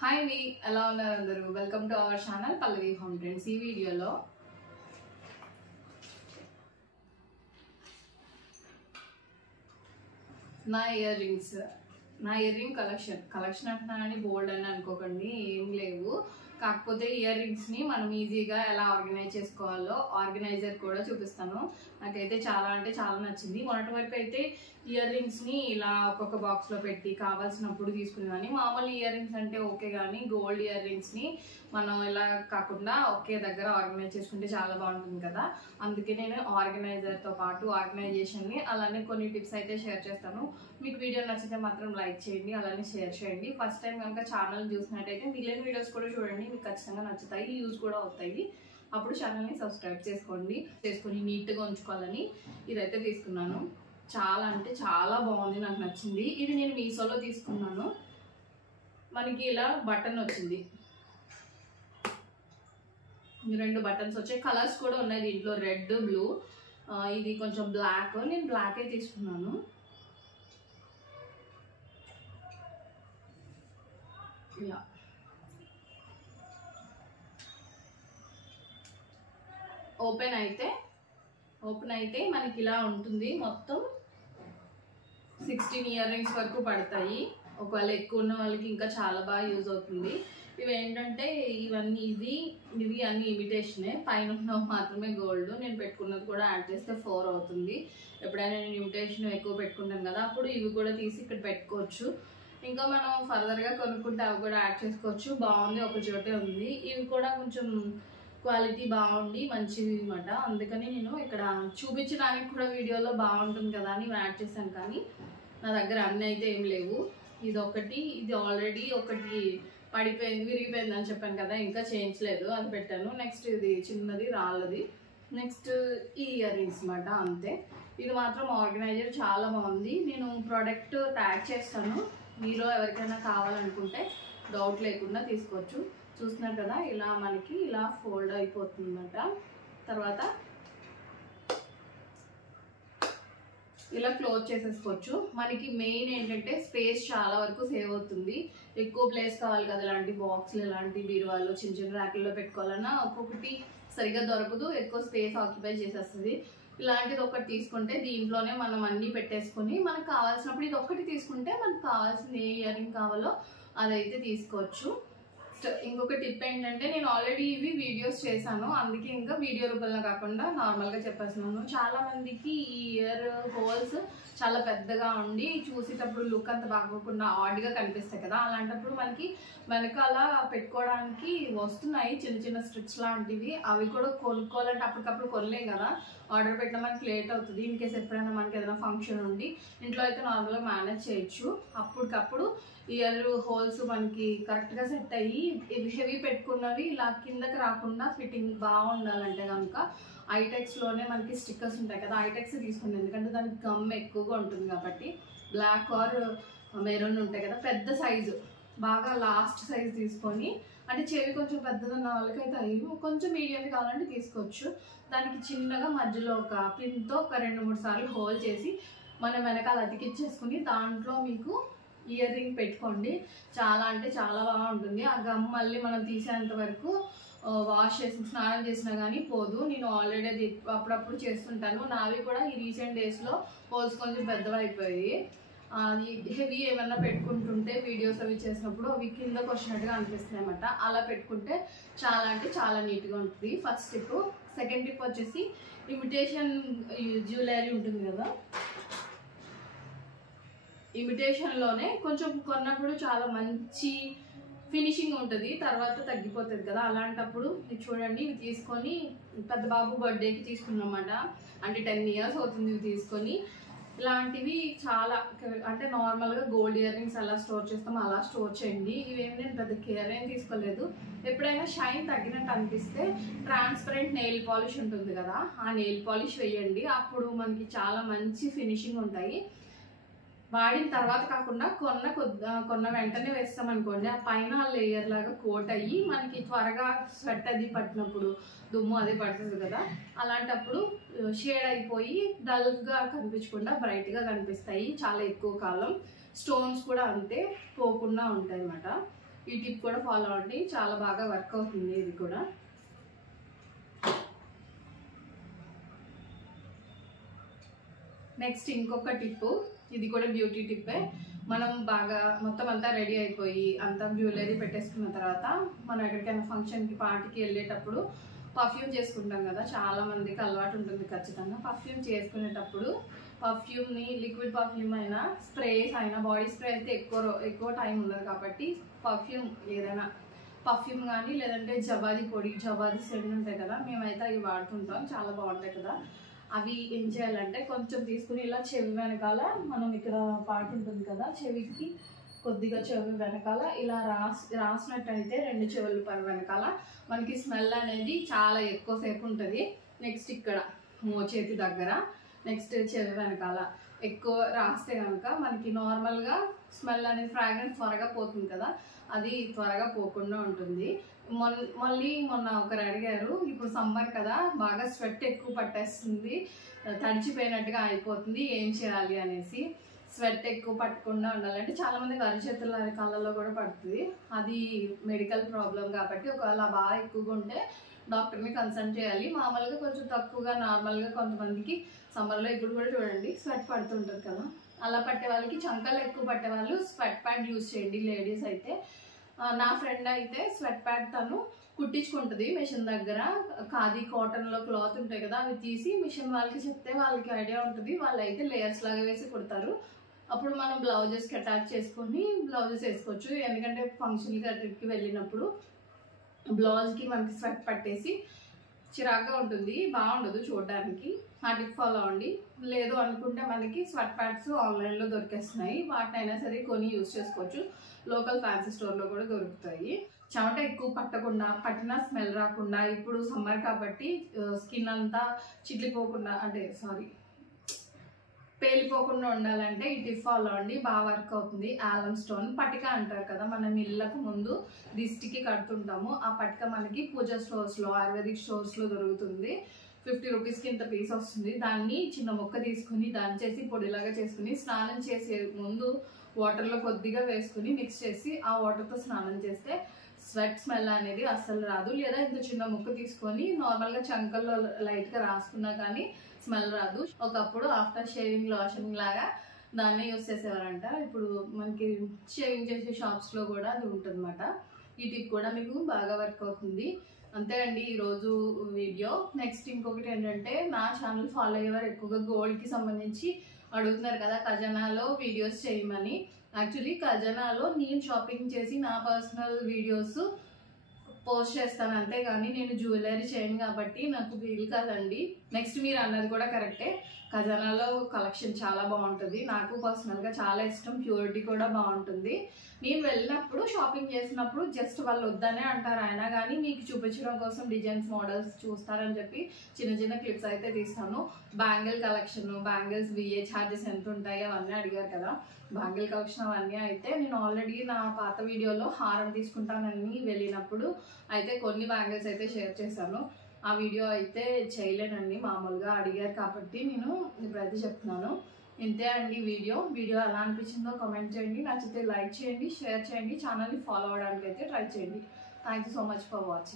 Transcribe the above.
Hi అండి, ఎలా ఉన్నారు అందరూ? Welcome to our channel Pallavi home trends. ఈ వీడియోలో నా ఇయర్ రింగ్ కలెక్షన్ అంటున్నానని బోల్డ్ అని అనుకోకండి, ఏం లేవు. కాకపోతే ఇయర్ రింగ్స్ని మనం ఈజీగా ఎలా ఆర్గనైజ్ చేసుకోవాలో ఆర్గనైజర్ కూడా చూపిస్తాను. నాకైతే చాలా అంటే చాలా నచ్చింది. మొన్నటి వరకు అయితే ఇయర్ రింగ్స్ని ఇలా ఒక్కొక్క బాక్స్లో పెట్టి కావాల్సినప్పుడు తీసుకునేదాన్ని. మామూలు ఇయర్ రింగ్స్ అంటే ఓకే, కానీ గోల్డ్ ఇయర్ రింగ్స్ని మనం ఇలా కాకుండా ఒకే దగ్గర ఆర్గనైజ్ చేసుకుంటే చాలా బాగుంటుంది కదా. అందుకే నేను ఆర్గనైజర్తో పాటు ఆర్గనైజేషన్ని అలానే కొన్ని టిప్స్ అయితే షేర్ చేస్తాను. మీకు వీడియో నచ్చితే మాత్రం లైక్ చేయండి, అలానే షేర్ చేయండి. ఫస్ట్ టైం కనుక ఛానల్ చూసినట్టయితే మిగిలిన వీడియోస్ కూడా చూడండి, మీకు ఖచ్చితంగా నచ్చుతాయి, యూజ్ కూడా అవుతాయి. అప్పుడు ఛానల్ని సబ్స్క్రైబ్ చేసుకొని నీట్గా ఉంచుకోవాలని ఇదైతే తీసుకున్నాను. చాలా అంటే చాలా బాగుంది, నాకు నచ్చింది. ఇది నేను మీషోలో తీసుకున్నాను. మనకి ఇలా బటన్ వచ్చింది, 2 బటన్స్ వచ్చాయి. కలర్స్ కూడా ఉన్నాయి దీంట్లో, రెడ్, బ్లూ. ఇది కొంచెం బ్లాక్, నేను బ్లాకే తీసుకున్నాను. ఇలా ఓపెన్ అయితే మనకి ఇలా ఉంటుంది. మొత్తం 16 ఇయర్ రింగ్స్ వరకు పడతాయి. ఒకవేళ ఎక్కువ ఉన్న వాళ్ళకి ఇంకా చాలా బాగా యూజ్ అవుతుంది. ఇవి ఏంటంటే ఇవి అన్ని ఇమిటేషనే, పైన ఉన్నవి మాత్రమే గోల్డ్. నేను పెట్టుకున్నది కూడా యాడ్ చేస్తే 4 అవుతుంది. ఎప్పుడైనా నేను ఇమిటేషన్ ఎక్కువ పెట్టుకుంటాను కదా, అప్పుడు ఇవి కూడా తీసి ఇక్కడ పెట్టుకోవచ్చు. ఇంకా మనం ఫర్దర్గా కొనుక్కుంటే అవి కూడా యాడ్ చేసుకోవచ్చు. బాగుంది, ఒక చోటే ఉంది. ఇవి కూడా కొంచెం క్వాలిటీ బాగుండి మంచివి అనమాట. అందుకని నేను ఇక్కడ చూపించడానికి కూడా వీడియోలో బాగుంటుంది కదా అని యాడ్ చేశాను. కానీ నా దగ్గర అన్నీ అయితే ఏం లేవు. ఇది ఆల్రెడీ ఒకటి పడిపోయింది, విరిగిపోయింది అని చెప్పాను కదా, ఇంకా చేయించలేదు, అది పెట్టాను. నెక్స్ట్ ఇది చిన్నది రాళ్ళది. నెక్స్ట్ ఈ ఇయర్ రింగ్స్ అనమాట, అంతే. ఇది మాత్రం ఆర్గనైజర్ చాలా బాగుంది. నేను ప్రోడక్ట్ ట్యాగ్ చేస్తాను, మీలో ఎవరికైనా కావాలనుకుంటే డౌట్ లేకుండా తీసుకోవచ్చు. చూస్తున్నారు కదా, ఇలా మనకి ఇలా ఫోల్డ్ అయిపోతుంది అన్నమాట. తర్వాత ఇలా క్లోజ్ చేసేసుకోవచ్చు. మనకి మెయిన్ ఏంటంటే స్పేస్ చాలా వరకు సేవ్ అవుతుంది. ఎక్కువ ప్లేస్ కావాలి కదా, ఇలాంటి బాక్స్లు, ఇలాంటి బీరువాళ్ళు, చిన్న చిన్న ర్యాకుల్లో పెట్టుకోవాలన్నా ఒక్కొక్కటి సరిగ్గా దొరకదు, ఎక్కువ స్పేస్ ఆక్యుపై చేసేస్తుంది. ఇలాంటిది ఒకటి తీసుకుంటే దీంట్లోనే మనం అన్నీ పెట్టేసుకొని మనకు కావాల్సినప్పుడు ఇది ఒక్కటి తీసుకుంటే మనకు కావాల్సిన ఏ ఇయర్ రింగ్ కావాలో అదైతే తీసుకోవచ్చు. ఇంకొక టిప్ ఏంటంటే, నేను ఆల్రెడీ ఇవి వీడియోస్ చేశాను, అందుకే ఇంకా వీడియో రూపంలో కాకుండా నార్మల్గా చెప్పేస్తున్నాను. చాలా మందికి ఈ ఇయర్ హోల్స్ చాలా పెద్దగా ఉండి చూసేటప్పుడు లుక్ అంత బాగోకుండా ఆడ్గా కనిపిస్తాయి కదా. అలాంటప్పుడు మనకి వెనకాల పెట్టుకోవడానికి వస్తున్నాయి చిన్న చిన్న స్ట్రిప్స్ లాంటివి. అవి కూడా కొనుక్కోవాలంటే అప్పటికప్పుడు కొనలేం కదా, ఆర్డర్ పెట్టినా మనకి లేట్ అవుతుంది. ఇన్ కేసు ఎప్పుడైనా మనకి ఏదైనా ఫంక్షన్ ఉండి ఇంట్లో అయితే నార్మల్గా మేనేజ్ చేయొచ్చు. అప్పటికప్పుడు ఇయర్ హోల్స్ మనకి కరెక్ట్గా సెట్ అయ్యి హెవీ పెట్టుకున్నవి ఇలా కిందకి రాకుండా ఫిట్టింగ్ బాగుండాలంటే కనుక ఐటెక్స్లోనే మనకి స్టిక్కర్స్ ఉంటాయి కదా, ఐటెక్స్ తీసుకుంది. ఎందుకంటే దానికి గమ్ ఎక్కువగా ఉంటుంది కాబట్టి. బ్లాక్ ఆర్ మెరూన్ ఉంటాయి కదా, పెద్ద సైజు, బాగా లాస్ట్ సైజ్ తీసుకొని, అంటే చెవి కొంచెం పెద్దదన్న వాళ్ళకైతే అవి కొంచెం మీడియం కావాలంటే తీసుకోవచ్చు. దానికి చిన్నగా మధ్యలో ఒక పిన్తో ఒక 2-3 సార్లు హోల్ చేసి మనం వెనకాల అతికిచ్చేసుకుని దాంట్లో మీకు ఇయర్ రింగ్ పెట్టుకోండి. చాలా అంటే చాలా బాగుంటుంది. ఆ గమ్ మళ్ళీ మనం తీసేంత వరకు వాష్ చేసి స్నానం చేసినా కానీ పోదు. నేను ఆల్రెడీ అది అప్పుడప్పుడు చేస్తుంటాను. నావి కూడా ఈ రీసెంట్ డేస్లో హోల్స్ కొంచెం పెద్దవైపోయి హెవీ ఏమన్నా పెట్టుకుంటుంటే వీడియోస్ అవి చేసినప్పుడు అవి కిందకు వచ్చినట్టుగా అనిపిస్తాయి అన్నమాట. అలా పెట్టుకుంటే చాలా అంటే చాలా నీట్గా ఉంటుంది. First tip. సెకండ్ టిప్ వచ్చేసి ఇమిటేషన్ జ్యువెలరీ ఉంటుంది కదా, ఇమిటేషన్లోనే కొంచెం కొన్నప్పుడు చాలా మంచి ఫినిషింగ్ ఉంటుంది, తర్వాత తగ్గిపోతుంది కదా. అలాంటప్పుడు ఇది చూడండి, ఇవి తీసుకొని పెద్ద బాబు బర్త్డేకి తీసుకున్నమాట, అంటే 10 ఇయర్స్ అవుతుంది ఇవి తీసుకొని. ఇలాంటివి చాలా అంటే నార్మల్గా గోల్డ్ ఇయర్ రింగ్స్ ఎలా స్టోర్ చేస్తామో అలా స్టోర్ చేయండి. ఇవేమి నేను పెద్ద కేర్ ఏం తీసుకోలేదు. ఎప్పుడైనా షైన్ తగ్గినట్టు అనిపిస్తే ట్రాన్స్పరెంట్ నెయిల్ పాలిష్ ఉంటుంది కదా, ఆ నెయిల్ పాలిష్ వేయండి. అప్పుడు మనకి చాలా మంచి ఫినిషింగ్ ఉంటాయి. వాడిన తర్వాత కాకుండా కొన్న వెంటనే వేస్తాం అనుకోండి, ఆ పైన లేయర్ లాగా కోట్ అయ్యి మనకి త్వరగా స్వెట్ అది పట్టినప్పుడు దుమ్ము అది పడుతుంది కదా, అలాంటప్పుడు షేడ్ అయిపోయి డల్గా కనిపించకుండా బ్రైట్గా కనిపిస్తాయి చాలా ఎక్కువ కాలం. స్టోన్స్ కూడా అంతే పోకుండా ఉంటాయి అన్నమాట. ఈ టిప్ కూడా ఫాలో అవ్వండి, చాలా బాగా వర్క్ అవుతుంది ఇది కూడా. నెక్స్ట్ ఇంకొక టిప్పు, ఇది కూడా బ్యూటీ టిప్పే. మనం బాగా మొత్తం అంతా రెడీ అయిపోయి అంతా జ్యువెలరీ పెట్టేసుకున్న తర్వాత మనం ఎక్కడికైనా ఫంక్షన్కి పార్టీకి వెళ్ళేటప్పుడు పర్ఫ్యూమ్ చేసుకుంటాం కదా, చాలా మందికి అలవాటు ఉంటుంది ఖచ్చితంగా. పర్ఫ్యూమ్ చేసుకునేటప్పుడు పర్ఫ్యూమ్ని లిక్విడ్ పర్ఫ్యూమ్ అయినా స్ప్రేస్ అయినా, బాడీ స్ప్రే అయితే ఎక్కువ టైం ఉండదు కాబట్టి పర్ఫ్యూమ్ ఏదైనా పర్ఫ్యూమ్ కానీ లేదంటే జవాది పొడి, జవాది సెంట్ ఉంటాయి కదా, మేమైతే అవి వాడుతుంటాం, చాలా బాగుంటాయి కదా. అవి ఏం చేయాలంటే కొంచెం తీసుకుని ఇలా చెవి వెనకాల, మనం ఇక్కడ పార్ట్ ఉంటుంది కదా చెవికి కొద్దిగా చెవి వెనకాల ఇలా రాసినట్టయితే 2 చెవులు వెనకాల మనకి స్మెల్ అనేది చాలా ఎక్కువసేపు ఉంటుంది. నెక్స్ట్ ఇక్కడ మోచేతి దగ్గర, నెక్స్ట్ చెవి వెనకాల ఎక్కువ రాస్తే కనుక మనకి నార్మల్గా స్మెల్ అనేది ఫ్రాగ్రెన్స్ త్వరగా పోతుంది కదా, అది త్వరగా పోకుండా ఉంటుంది. మళ్ళీ మొన్న ఒకరు అడిగారు, ఇప్పుడు సమ్మర్ కదా బాగా స్వెట్ ఎక్కువ పట్టేస్తుంది, తడిచిపోయినట్టుగా అయిపోతుంది, ఏం చేయాలి అనేసి. స్వెట్ ఎక్కువ పట్టకుండా ఉండాలంటే చాలామందికి అరిచేతుల అరికాళ్ళలో కూడా పడుతుంది, అది మెడికల్ ప్రాబ్లం కాబట్టి ఒకవేళ బాగా ఎక్కువగా ఉంటే డాక్టర్ని కన్సల్ట్ చేయాలి. మామూలుగా కొంచెం తక్కువగా నార్మల్గా కొంతమందికి సమ్మర్లో ఇప్పుడు కూడా చూడండి స్వెట్ పడుతుంటుంది కదా, అలా పట్టే వాళ్ళకి, చంకలు ఎక్కువ పట్టే వాళ్ళు స్వెట్ ప్యాడ్ యూజ్ చేయండి లేడీస్ అయితే. నా ఫ్రెండ్ అయితే స్వెట్ ప్యాడ్ తను కుట్టించుకుంటుంది మిషన్ దగ్గర, ఖాదీ కాటన్లో క్లాత్ ఉంటాయి కదా అవి తీసి మిషన్ వాళ్ళకి చెప్తే వాళ్ళకి ఐడియా ఉంటుంది, వాళ్ళు అయితే లేయర్స్ లాగా వేసి కుడతారు. అప్పుడు మనం బ్లౌజెస్కి అటాచ్ చేసుకొని బ్లౌజెస్ వేసుకోవచ్చు. ఎందుకంటే ఫంక్షన్కి అటుకి వెళ్ళినప్పుడు బ్లౌజ్కి మనకి స్వెట్ పట్టేసి చిరాగ్గా ఉంటుంది, బాగుండదు చూడడానికి. ఆ టిప్ ఫాలో అవ్వండి. లేదు అనుకుంటే మనకి స్వెట్ ప్యాడ్స్ ఆన్లైన్లో దొరికేస్తున్నాయి, వాటినైనా సరే కొని యూజ్ చేసుకోవచ్చు. లోకల్ ఫ్యాన్సీ స్టోర్లో కూడా దొరుకుతాయి. చెమట ఎక్కువ పట్టకుండా, పట్టినా స్మెల్ రాకుండా, ఇప్పుడు సమ్మర్ కాబట్టి స్కిన్ అంతా చిట్లిపోకుండా పేలిపోకుండా ఉండాలంటే ఈ టిప్ ఫాలో అవ్వండి, బాగా వర్క్ అవుతుంది. ఆలం స్టోన్ పటిక అంటారు కదా, మనం ఇళ్ళకు ముందు దిష్టికి కడుతుంటాము, ఆ పటిక మనకి పూజా స్టోర్స్లో, ఆయుర్వేదిక్ స్టోర్స్లో దొరుకుతుంది. 50 రూపీస్కి ఇంత పీస్ వస్తుంది. దాన్ని చిన్న మొక్క తీసుకుని దంచేసి పొడిలాగా చేసుకుని స్నానం చేసే ముందు వాటర్లో కొద్దిగా వేసుకుని మిక్స్ చేసి ఆ వాటర్తో స్నానం చేస్తే స్వెట్ స్మెల్ అనేది అస్సలు రాదు. లేదా ఇంత చిన్న ముక్క తీసుకొని నార్మల్గా చంకల్లో లైట్గా రాసుకున్నా కానీ స్మెల్ రాదు. ఒకప్పుడు ఆఫ్టర్ షేవింగ్ లోషన్ లాగా దాన్ని యూస్ చేసేవారంట, ఇప్పుడు మనకి షేవింగ్ చేసే షాప్స్లో కూడా అది ఉంటుందన్నమాట. ఈ టిప్ కూడా మీకు బాగా వర్క్ అవుతుంది. అంతే అండి ఈరోజు వీడియో. నెక్స్ట్ ఇంకొకటి ఏంటంటే, నా ఛానల్ ఫాలో అయ్యేవారు ఎక్కువగా గోల్డ్కి సంబంధించి అడుగుతున్నారు కదా ఖజానాలో వీడియోస్ చేయమని. యాక్చువల్లీ ఖజానాలో నేను షాపింగ్ చేసి నా పర్సనల్ వీడియోస్ పోస్ట్ చేస్తాను, అంతేగాని నేను జ్యువెలరీ చేయను కాబట్టి నాకు వీలు కాదండి. నెక్స్ట్ మీరు అన్నది కూడా కరెక్టే, ఖజానాలో కలెక్షన్ చాలా బాగుంటుంది, నాకు పర్సనల్గా చాలా ఇష్టం, ప్యూరిటీ కూడా బాగుంటుంది. నేను వెళ్ళినప్పుడు షాపింగ్ చేసినప్పుడు జస్ట్ వాళ్ళు వద్దనే అంటారు, అయినా కానీ మీకు చూపించడం కోసం డిజైన్స్ మోడల్స్ చూస్తారని చెప్పి చిన్న చిన్న క్లిప్స్ అయితే తీస్తాను. Bangle collection, bangles VA charges ఎంత ఉంటాయి అవన్నీ అడిగారు కదా, బ్యాంగిల్ కలెక్షన్ అవన్నీ అయితే నేను ఆల్రెడీ నా పాత వీడియోలో హారం తీసుకుంటానని వెళ్ళినప్పుడు అయితే కొన్ని బ్యాంగిల్స్ అయితే షేర్ చేశాను. ఆ వీడియో అయితే చేయలేనండి, మామూలుగా అడిగారు కాబట్టి నేను ఇప్పుడైతే చెప్తున్నాను. ఇంతే అండి వీడియో ఎలా అనిపించిందో కామెంట్ చేయండి, నచ్చితే లైక్ చేయండి, షేర్ చేయండి, ఛానల్ని ఫాలో అవ్వడానికి అయితే ట్రై చేయండి. Thank you so much for watching.